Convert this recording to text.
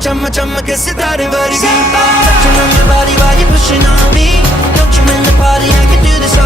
chumma chumma ke sitare vargi. Touching on your body while you're pushing on me. Don't you in the party, I can do this